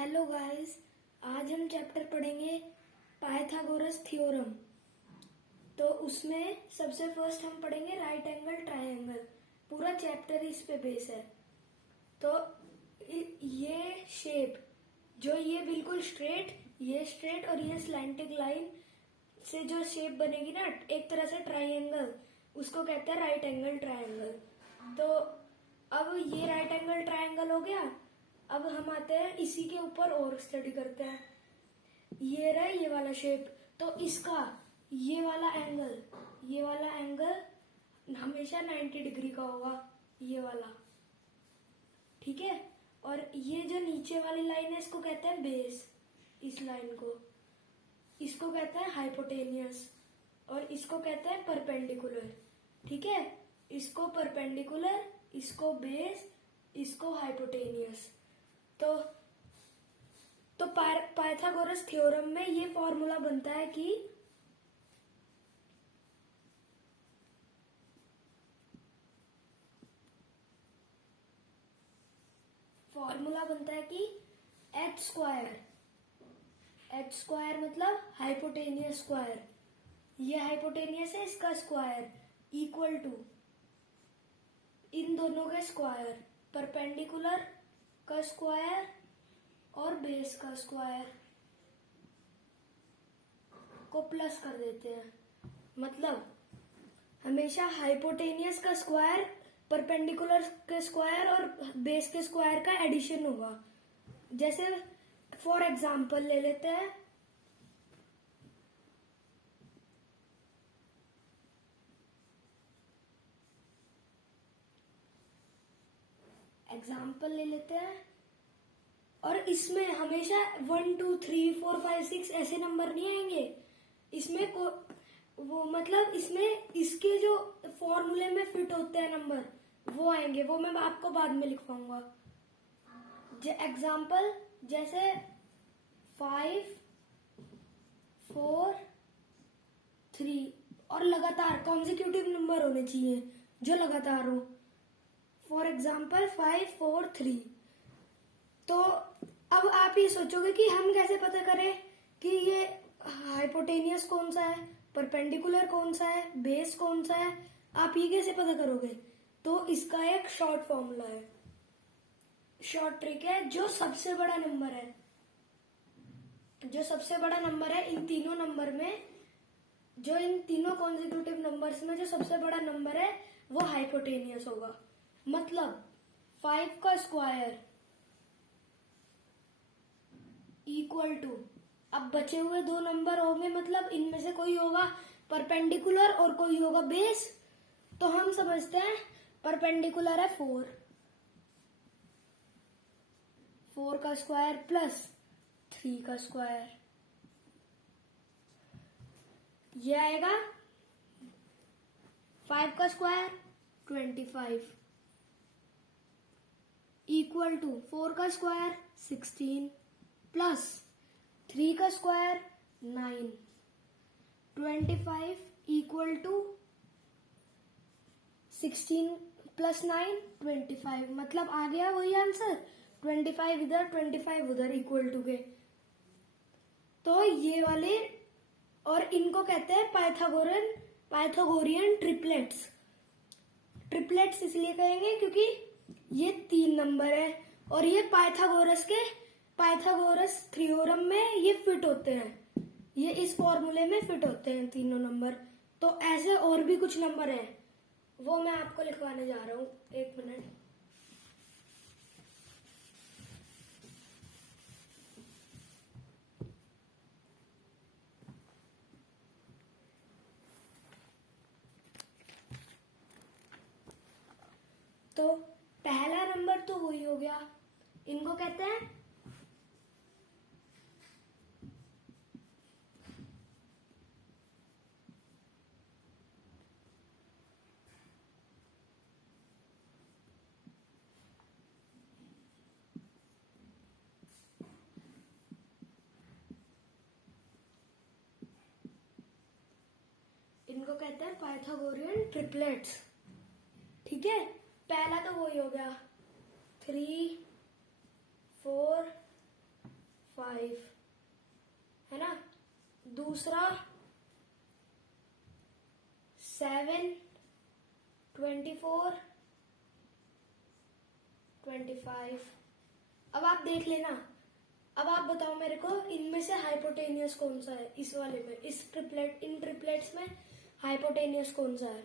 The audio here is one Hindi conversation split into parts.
हेलो गाइस, आज हम चैप्टर पढ़ेंगे पाइथागोरस थ्योरम। तो उसमें सबसे फर्स्ट हम पढ़ेंगे राइट एंगल ट्रायंगल। पूरा चैप्टर इस पे बेस है। तो ये शेप जो ये बिल्कुल स्ट्रेट और ये स्लैंटिंग लाइन से जो शेप बनेगी ना, एक तरह से ट्रायंगल, उसको कहते हैं राइट एंगल ट्रायंगल। तो अब ये राइट एंगल ट्रायंगल हो गया। अब हम आते हैं इसी के ऊपर और स्टडी करते हैं। ये रहा ये वाला शेप, तो इसका ये वाला एंगल हमेशा 90 डिग्री का होगा, ये वाला, ठीक है। और ये जो नीचे वाली लाइन है इसको कहते हैं बेस, इस लाइन को, इसको कहते हैं हाइपोटेनियस और इसको कहते हैं परपेंडिकुलर, ठीक है। इसको परपेंडिकुलर, इसको बेस, इसको हाइपोटेनियस। तो पाइथागोरस थ्योरम में ये फॉर्मूला बनता है कि एच स्क्वायर मतलब हाइपोटेनियस स्क्वायर, ये हाइपोटेनियस है, इसका स्क्वायर इक्वल टू इन दोनों के स्क्वायर, परपेंडिकुलर का स्क्वायर और बेस का स्क्वायर को प्लस कर देते हैं। मतलब हमेशा हाइपोटेनियस का स्क्वायर परपेंडिकुलर के स्क्वायर और बेस के स्क्वायर का एडिशन होगा। जैसे फॉर एग्जांपल ले लेते हैं, और इसमें हमेशा 1 2 3 4 5 6 ऐसे नंबर नहीं आएंगे। इसमें वो मतलब इसमें इसके जो फॉर्मूले में फिट होते हैं नंबर वो आएंगे, वो मैं आपको बाद में लिखवाऊंगा। एग्जाम्पल जैसे 5 4 3 और लगातार कॉन्जिक्यूटिव नंबर होने चाहिए जो लगातार हो। For example 5 4 3। तो अब आप ये सोचोगे कि हम कैसे पता करें कि ये हाइपोटेनियस कौन सा है, परपेंडिकुलर कौन सा है, बेस कौन सा है, आप ये कैसे पता करोगे? तो इसका एक शॉर्ट फॉर्मूला है, शॉर्ट ट्रिक है। जो सबसे बड़ा नंबर है इन तीनों नंबर में, जो इन तीनों कॉन्जिक्यूटिव नंबर्स में जो सबसे बड़ा नंबर है वो हाइपोटेनियस होगा। मतलब 5 का स्क्वायर इक्वल टू, अब बचे हुए दो नंबर होंगे, मतलब इनमें से कोई होगा परपेंडिकुलर और कोई होगा बेस। तो हम समझते हैं परपेंडिकुलर है 4 का स्क्वायर प्लस 3 का स्क्वायर, ये आएगा 5 का स्क्वायर 25 इक्वल टू 4 का स्क्वायर 16 प्लस 3 का स्क्वायर 9, 25 इक्वल टू 16 प्लस 9 25, मतलब आ गया वही आंसर, 25 इधर 25 उधर इक्वल टू के। तो ये वाले, और इनको कहते हैं पाइथागोरियन ट्रिपलेट्स इसलिए कहेंगे क्योंकि ये 3 नंबर है और ये पाइथागोरस थ्योरम में ये फिट होते हैं, ये इस फॉर्मूले में फिट होते हैं तीनों नंबर। तो ऐसे और भी कुछ नंबर हैं, वो मैं आपको लिखवाने जा रहा हूं, एक मिनट। तो पहला नंबर तो वही हो गया, इनको कहते हैं पाइथागोरियन ट्रिपलेट्स, ठीक है। पहला तो वही हो गया 3 4 5 है ना। दूसरा 7, 24, 25। अब आप देख लेना। अब आप बताओ मेरे को इनमें से हाइपोटेनियस कौन सा है, इस वाले में, इन ट्रिपलेट्स में हाइपोटेनियस कौन सा है।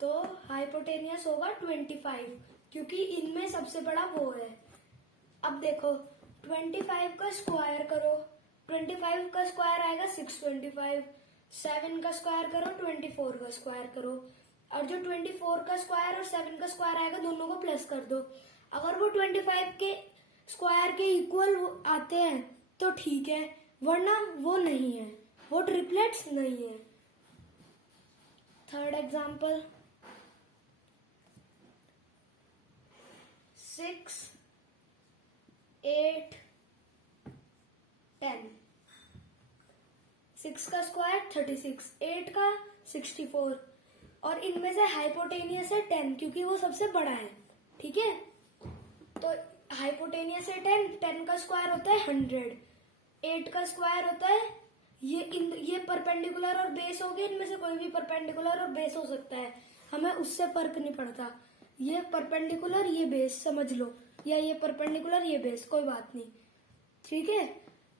तो हाइपोटेनियस होगा 25, क्योंकि इनमें सबसे बड़ा वो है। अब देखो 25 का स्क्वायर करो, 25 का स्क्वायर आएगा 625, 7 का स्क्वायर करो, 24 का स्क्वायर करो, और जो 24 का स्क्वायर और 7 का स्क्वायर आएगा दोनों को प्लस कर दो। अगर वो 25 के स्क्वायर के इक्वल आते हैं तो ठीक है, वरना वो नहीं है, वो ट्रिपलेट्स नहीं है। Third example 6, 8, 10। 6 का स्क्वायर 36, 8 का 64, और इनमें से हाइपोटेनियस है 10, क्योंकि वो सबसे बड़ा है। ठीक है, तो हाइपोटेनियस है 10 का स्क्वायर होता है 100, 8 का स्क्वायर होता है ये परपेंडिकुलर और बेस हो गए, इनमें से कोई भी परपेंडिकुलर और बेस हो सकता है, हमें उससे फर्क नहीं पड़ता। ये परपेंडिकुलर ये बेस समझ लो, या ये परपेंडिकुलर ये बेस, कोई बात नहीं। ठीक है,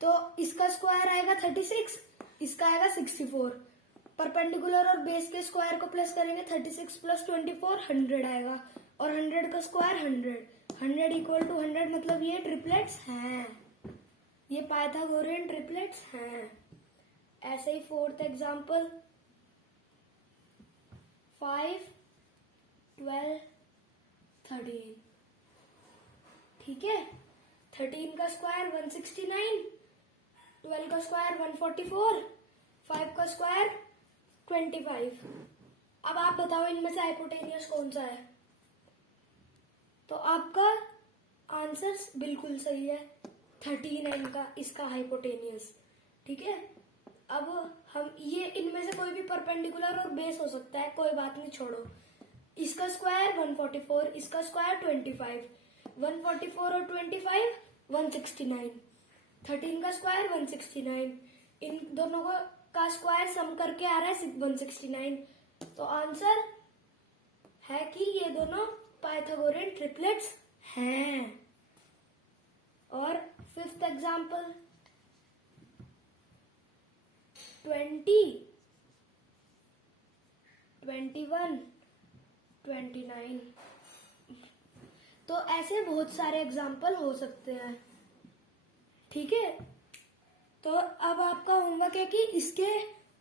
तो इसका स्क्वायर आएगा 36, इसका आएगा 64। परपेंडिकुलर और बेस के स्क्वायर को प्लस करेंगे, 36 + 24 100 आएगा, और 100 का स्क्वायर 100 इक्वल टू 100, मतलब ये ट्रिपलेट्स हैं, ये पाइथागोरियन ट्रिपलेट्स हैं। ऐसे ही फोर्थ एग्जाम्पल 5, 12, 13। ठीक है, 13 का स्क्वायर 169, 12 का स्क्वायर 144, 5 का स्क्वायर 25। अब आप बताओ इनमें से हाइपोटेनियस कौन सा है। तो आपका आंसर बिल्कुल सही है, 13 है इनका, इसका हाइपोटेनियस। ठीक है, अब हम ये इनमें से कोई भी परपेंडिकुलर और बेस हो सकता है, कोई बात नहीं, छोड़ो। इसका स्क्वायर 144, इसका स्क्वायर 25, 144 और 25 169, 13 का स्क्वायर 169, इन दोनों का स्क्वायर सम करके आ रहा है 169। तो आंसर है कि ये दोनों पाइथागोरियन ट्रिपलेट्स हैं। और फिफ्थ एग्जाम्पल 20, 21, 29। तो ऐसे बहुत सारे एग्जाम्पल हो सकते हैं। ठीक है, तो अब आपका होमवर्क है कि इसके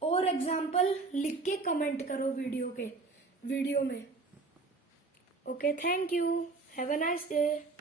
और एग्जाम्पल लिख के कमेंट करो वीडियो में। Okay, thank you, have a nice day.